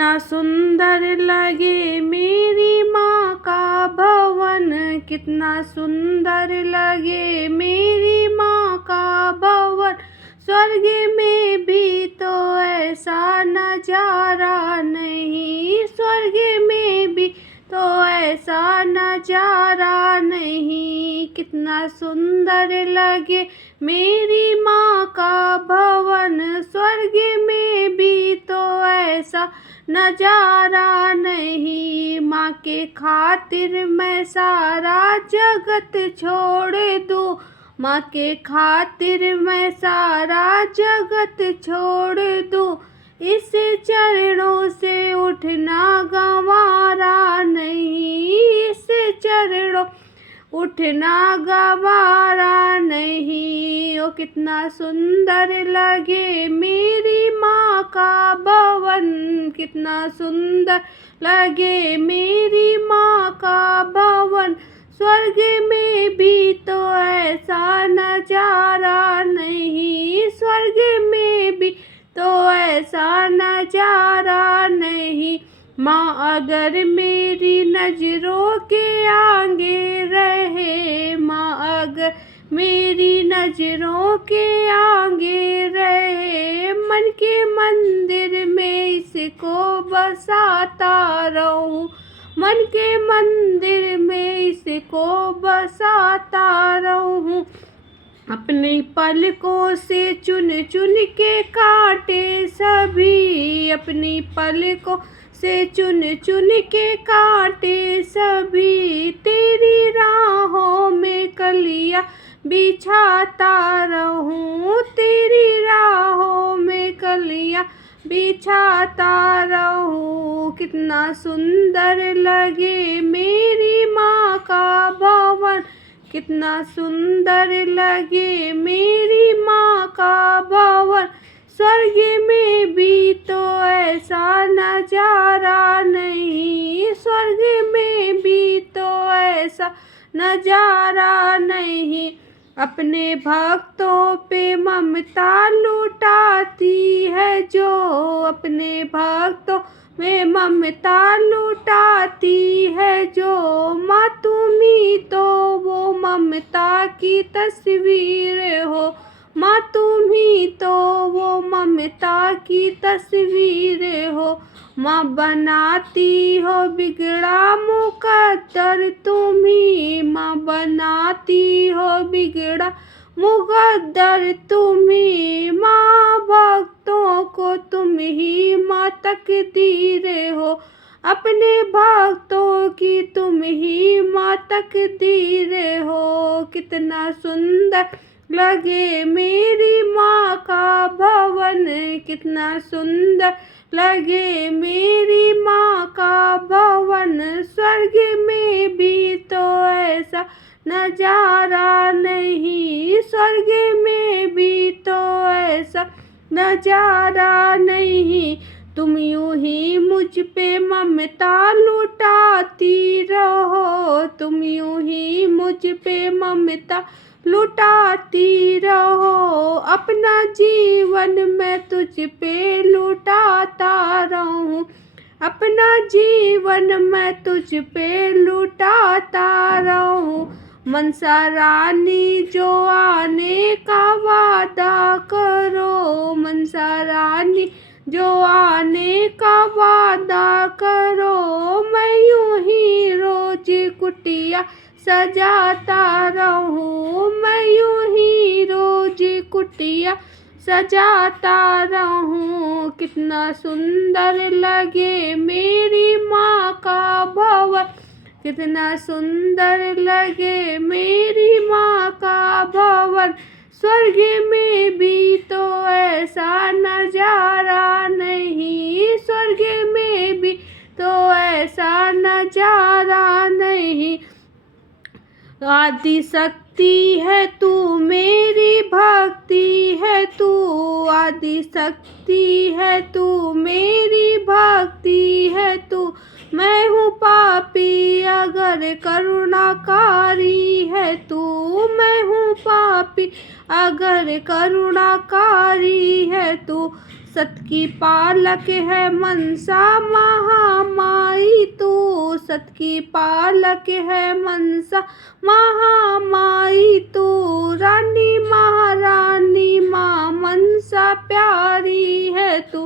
कितना सुंदर लगे मेरी माँ का भवन, कितना सुंदर लगे मेरी माँ का भवन। स्वर्ग में भी तो ऐसा नजारा नहीं, स्वर्ग में भी तो ऐसा नजारा नहीं। कितना सुंदर लगे मेरी माँ का भवन, स्वर्ग में भी तो ऐसा नजारा नहीं। माँ के खातिर मैं सारा जगत छोड़ दूँ, माँ के खातिर मैं सारा जगत छोड़ दूँ। इस चरणों से उठना गंवारा नहीं, इस चरणों उठना गंवारा नहीं। ओ कितना सुंदर लगे मेरी माँ का भवन, कितना सुंदर लगे मेरी माँ का भवन। स्वर्ग में भी तो ऐसा नजारा नहीं, स्वर्ग में भी तो ऐसा नजारा नहीं। माँ अगर मेरी नजरों के आगे रहे, माँ अगर मेरी नजरों के आगे रहे, मन के मंदिर में इसको बसाता रहूं, मन के मंदिर में इसको बसाता रहूं। अपनी पलकों से चुन चुन के काटे सभी, अपनी पलकों से चुन चुन के काटे सभी। तेरी राहों में कलियां बिछाता रहूं, तेरी राहों में कलियां बिछाता रहूं। कितना सुंदर लगे मेरी माँ का भवन, कितना सुंदर लगे मेरी माँ का भवन। स्वर्ग में भी तो ऐसा नजारा नहीं, स्वर्ग में भी तो ऐसा नजारा नहीं। अपने भक्तों पे ममता लुटाती है जो, अपने भक्तों में ममता लुटाती है जो। माँ तुम ही तो वो ममता की तस्वीर हो, माँ तुम ही तो वो ममता की तस्वीर हो। माँ बनाती हो बिगड़ा मुकद्दर तुम ही, माँ बनाती हो बिगड़ा मुकद्दर तुम ही। माँ भक्तों को तुम ही माँ तकदीर हो, अपने भक्तों की तुम ही माँ तकदीर हो। कितना सुंदर लगे मेरी माँ का भवन, कितना सुंदर लगे मेरी माँ का भवन। स्वर्ग में भी तो ऐसा नजारा नहीं, स्वर्ग में भी तो ऐसा नजारा नहीं। तुम यूं ही मुझ पे ममता लुटाती रहो, तुम यूं ही मुझ पे ममता लुटाती रहो। अपना जीवन मैं तुझ पे लुटाता रहूं, अपना जीवन मैं तुझ पे लुटाता रहूं। मनसा रानी जो आने का वादा करो, मनसा रानी जो आने का वादा करो। मैं यूं ही रोज कुटिया सजाता रहूं, मैं यूं ही रोज कुटिया सजाता रहूं। कितना सुंदर लगे मेरी माँ का भवन, कितना सुंदर लगे मेरी माँ का भवन। स्वर्ग में भी तो ऐसा नजारा नहीं, स्वर्ग में भी तो ऐसा नजारा नहीं। आदि शक्ति है तू मेरी भक्ति है तू, आदि शक्ति है तू मेरी भक्ति है तू। मैं हूँ पापी अगर करुणाकारी है तू, मैं हूँ पापी अगर करुणाकारी है तू। सत की पालक है मनसा महामाई तू, सत की पालक है मनसा महामाई तू। रानी महारानी माँ मनसा प्यारी है तू,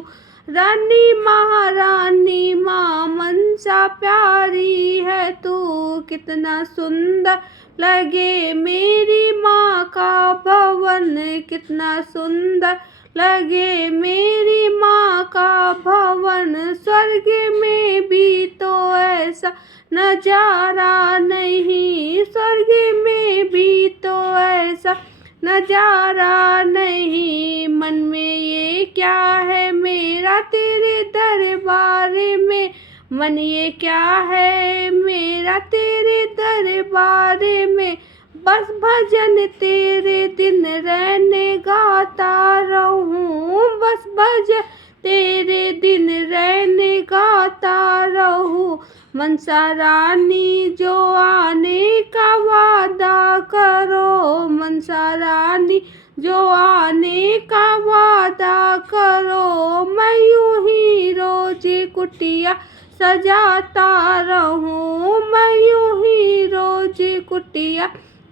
रानी महारानी माँ मनसा प्यारी है तू। कितना सुंदर लगे मेरी माँ का भवन, कितना सुंदर लगे मेरी माँ का भवन। स्वर्ग में भी तो ऐसा नजारा नहीं, स्वर्ग में भी तो ऐसा नजारा नहीं। मन में ये क्या है मेरा तेरे दरबार में, मन ये क्या है मेरा तेरे दरबार में। बस भजन तेरे दिन रहने गाता रहूं, बस भजन तेरे दिन रहने गाता रहूं। मनसा रानी जो आने का वादा करो, मनसा रानी जो आने का वादा करो। मैं यूं ही रोज कुटिया सजाता रहूं, मैं यूं ही रोज कुटिया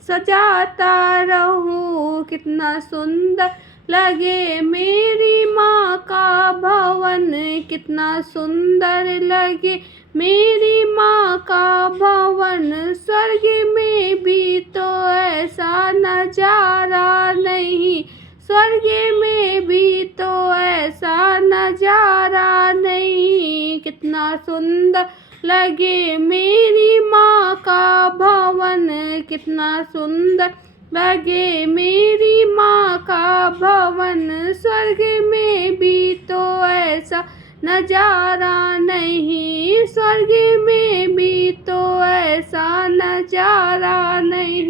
सजाता रहूं। कितना सुंदर लगे मेरी माँ का भवन, कितना सुंदर लगे मेरी माँ का भवन। स्वर्ग में भी तो ऐसा नजारा नहीं, स्वर्ग में भी तो ऐसा नजारा नहीं। कितना सुंदर लगे मेरी माँ का भवन, कितना सुंदर लगे मेरी माँ का भवन। स्वर्ग में भी तो ऐसा नजारा नहीं, स्वर्ग में भी तो ऐसा नजारा नहीं।